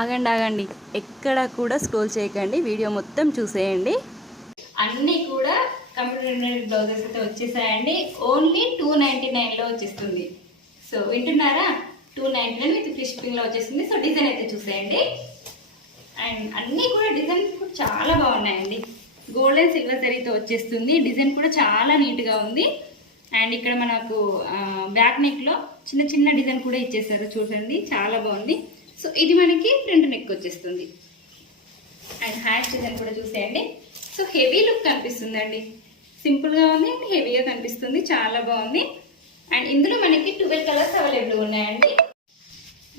ఆగండి ఆగండి, ఎక్కడ కూడా స్క్రోల్ చేయకండి, వీడియో మొత్తం చూసేయండి. అన్నీ కూడా కంప్యూటర్ ఎంబ్రాయిడరీ బ్లౌజెస్ అయితే వచ్చేసాయండి. ఓన్లీ 299లో వచ్చేస్తుంది. సో వింటున్నారా, 299 విత్ ఫ్రీ షిప్పింగ్లో వచ్చేస్తుంది. సో డిజైన్ అయితే చూసేయండి. అండ్ అన్నీ కూడా డిజైన్ కూడా చాలా బాగున్నాయండి. గోల్డ్ అండ్ సిల్వర్ జరీతో వచ్చేస్తుంది. డిజైన్ కూడా చాలా నీట్గా ఉంది. అండ్ ఇక్కడ మనకు బ్యాక్ నెక్లో చిన్న చిన్న డిజైన్ కూడా ఇచ్చేసారు, చూడండి చాలా బాగుంది. సో ఇది మనకి ఫ్రంట్ నెక్ వచ్చేస్తుంది. అండ్ హ్యాండ్ డిజైన్ కూడా చూసేయండి. సో హెవీ లుక్ కనిపిస్తుందండి, సింపుల్గా ఉంది అండ్ హెవీగా కనిపిస్తుంది, చాలా బాగుంది. అండ్ ఇందులో మనకి 12 కలర్స్ అవైలబుల్ ఉన్నాయండి.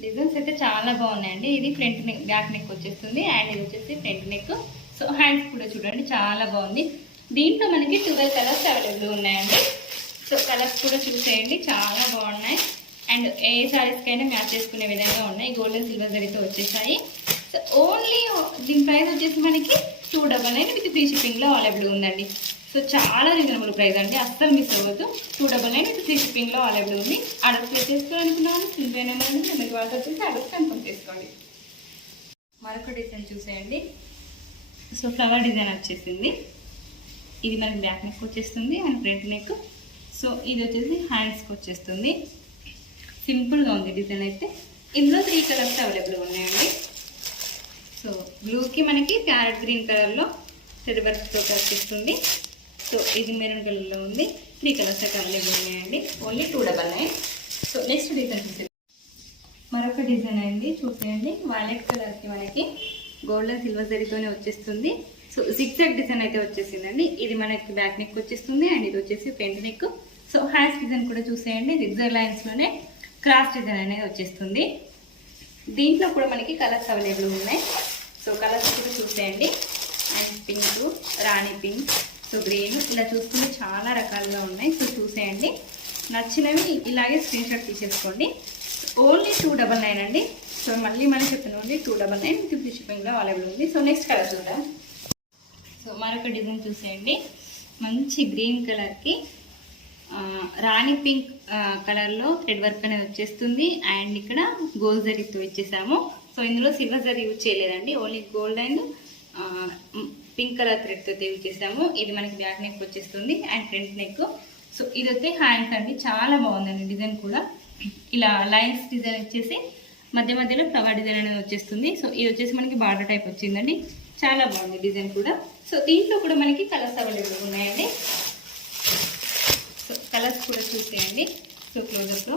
డిజైన్స్ అయితే చాలా బాగున్నాయండి. ఇది ఫ్రంట్ నెక్, బ్యాక్ నెక్ వచ్చేస్తుంది. అండ్ ఇది వచ్చేసి ఫ్రంట్ నెక్. సో హ్యాండ్స్ కూడా చూడండి చాలా బాగుంది. దీంట్లో మనకి 12 కలర్స్ అవైలబుల్ ఉన్నాయండి. సో కలర్స్ కూడా చూసేయండి, చాలా బాగున్నాయి. అండ్ ఏ సారీస్కైనా మ్యాచ్ చేసుకునే విధంగా ఉన్నాయి. గోల్డెన్ సిల్వర్ జరీతో వచ్చేసాయి. సో ఓన్లీ దీని ప్రైస్ వచ్చేసి మనకి 299 విత్ ఫ్రీ షిప్పింగ్లో అవైలబుల్ ఉందండి. సో చాలా రీజనబుల్ ప్రైస్ అండి, అస్సలు మిస్ అవ్వద్దు. 299 విత్ ఫ్రీ షిప్పింగ్లో అవైలబుల్ ఉంది. ఆర్డర్ ప్లేస్ చేసుకోవాలనుకున్నాను, సింపుల్ నెంబర్ ఉంది, మీరు వాట్సాప్ చేసి ఆర్డర్ కన్ఫర్మ్ చేసుకోండి. మరొక డిజైన్ చూసేయండి. సో ఫ్లవర్ డిజైన్ వచ్చేసింది. ఇది మనకి బ్యాక్ నెక్ వచ్చేస్తుంది అండ్ ఫ్రంట్ నెక్. సో ఇది వచ్చేసి హ్యాండ్స్కి వచ్చేస్తుంది. సింపుల్గా ఉంది డిజైన్ అయితే. ఇందులో 3 కలర్స్ అవైలబుల్ ఉన్నాయండి. సో బ్లూకి మనకి ప్యారెట్ గ్రీన్ కలర్లో థ్రెడ్ వర్క్తో వచ్చేస్తుంది. సో ఇది మెరూన్ కలర్లో ఉంది. 3 కలర్స్ అయితే అవైలబుల్ ఉన్నాయండి. ఓన్లీ 299. సో నెక్స్ట్ డిజైన్ చూసేయండి. మరొక డిజైన్ అయింది చూసేయండి. వైలెట్ కలర్కి మనకి గోల్డెన్ సిల్వర్ జరీతోనే వచ్చేస్తుంది. సో జిగ్జాగ్ డిజైన్ అయితే వచ్చేసిందండి. ఇది మనకి బ్యాక్ నెక్ వచ్చేస్తుంది అండ్ ఇది వచ్చేసి front neck. So hands design కూడా చూసేయండి. జిగ్జాగ్ లైన్స్లోనే క్రాస్ డిజైన్ అనేది వచ్చేస్తుంది. దీంట్లో కూడా మనకి కలర్స్ అవైలబుల్ ఉన్నాయి. సో కలర్స్ కూడా చూసేయండి. And pink, Rani pink, so green, ఇలా చూసుకుంటే చాలా రకాలుగా ఉన్నాయి. సో చూసేయండి, నచ్చినవి ఇలాగే స్క్రీన్ షాట్ తీసేసుకోండి. ఓన్లీ 299 అండి. సో మళ్ళీ మనం చెప్పిన ఓన్లీ 299 విత్ ఫ్రీ షిప్పింగ్లో అవైలబుల్ ఉంది. సో నెక్స్ట్ కలర్ చూద్దాం. సో మరొక డిజైన్ చూసేయండి. మంచి గ్రీన్ కలర్కి రాణి పింక్ కలర్లో థ్రెడ్ వర్క్ అనేది వచ్చేస్తుంది. అండ్ ఇక్కడ గోల్డ్ జరీతో ఇచ్చేసాము. సో ఇందులో సిల్వర్ జరీ యూజ్ చేయలేదండి, only gold and pink colour థ్రెడ్తో యూజ్ చేసాము. ఇది మనకి బ్యాక్ నెక్ వచ్చేస్తుంది అండ్ ఫ్రంట్ నెక్. సో ఇది వచ్చే హ్యాండ్స్ అండి, చాలా బాగుందండి డిజైన్ కూడా. ఇలా లైన్స్ డిజైన్ వచ్చేసి మధ్య మధ్యలో ఫ్లవర్ డిజైన్ అనేది వచ్చేస్తుంది. సో ఇది వచ్చేసి మనకి బార్డర్ టైప్ వచ్చిందండి, చాలా బాగుంది డిజైన్ కూడా. సో దీంట్లో కూడా మనకి కలర్స్ అవైలబుల్ ఉన్నాయండి. సో కలర్స్ కూడా చూసేయండి. సో క్లోజప్లో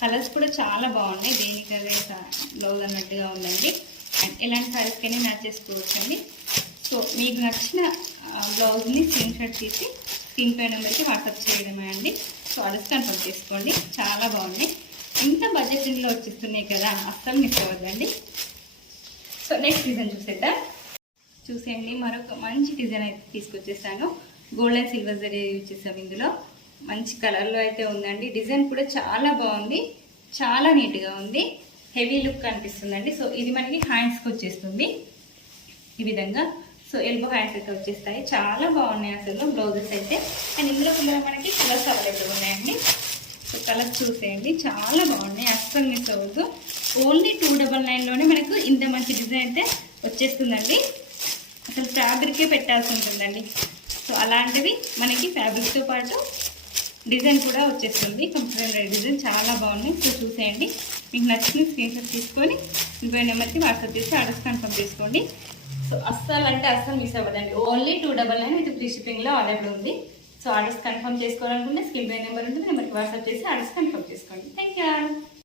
కలర్స్ కూడా చాలా బాగున్నాయి. దేనికదే బ్లౌజ్ అన్నట్టుగా ఉందండి. అండ్ ఎలాంటి సారీస్కైనా మ్యాచ్ చేసుకోవచ్చండి. సో మీకు నచ్చిన బ్లౌజ్ని స్క్రీన్ షాట్ తీసి స్క్రీన్ పై నెంబర్కి వాట్సాప్ చేయడమే అండి. సో ఆర్డర్స్ కన్ఫర్మ్ చేసుకోండి, చాలా బాగున్నాయి. ఇంత బడ్జెట్ ఇంట్లో వచ్చేస్తున్నాయి కదా, అస్సలు మిస్ అవ్వద్దండి. సో నెక్స్ట్ డిజైన్ చూసేద్దాం. చూసేయండి, మరొక మంచి డిజైన్ అయితే తీసుకొచ్చేసాను. Gold and silver zari use చేసాము. ఇందులో మంచి కలర్లో అయితే ఉందండి. డిజైన్ కూడా చాలా బాగుంది, చాలా నీట్గా ఉంది, హెవీ లుక్ అనిపిస్తుందండి. సో ఇది మనకి హ్యాండ్స్కి వచ్చేస్తుంది ఈ విధంగా. సో ఎల్బో హ్యాండ్స్ అయితే వచ్చేస్తాయి, చాలా బాగున్నాయి అసలు బ్లౌజెస్ అయితే. అండ్ ఇందులో కూడా మనకి కలర్స్ అవైలబుల్ ఉన్నాయండి. సో కలర్స్ చూసేయండి, చాలా బాగున్నాయి, అస్సలు మిస్ అవ్వద్దు. ఓన్లీ 299లోనే మనకు ఇంత మంచి డిజైన్ అయితే వచ్చేస్తుందండి. అసలు ఫ్యాబ్రికే పెట్టాల్సి ఉంటుందండి. సో అలాంటివి మనకి ఫ్యాబ్రిక్తో పాటు డిజైన్ కూడా వచ్చేస్తుంది. కంప్యూటర్ ఎంబ్రాయిడరీ డిజైన్ చాలా బాగుంది. సో చూసేయండి, మీకు నచ్చిన స్క్రీన్ షాట్ తీసుకొని ఇంకో నెంబర్కి వాట్సాప్ చేసి ఆర్డర్స్ కన్ఫర్మ్ చేసుకోండి. సో అస్సలు అంటే అస్సలు మిస్ అవ్వదండి. ఓన్లీ 299 విత్ ఫ్రీ షిప్పింగ్లో అవైలబుల్ ఉంది. సో ఆర్డర్స్ కన్ఫర్మ్ చేసుకోవాలనుకుంటే స్క్రీన్ పై నెంబర్ ఉంటుంది, నెంబర్కి వాట్సాప్ చేసి ఆర్డర్స్ కన్ఫర్మ్ చేసుకోండి. Thank you.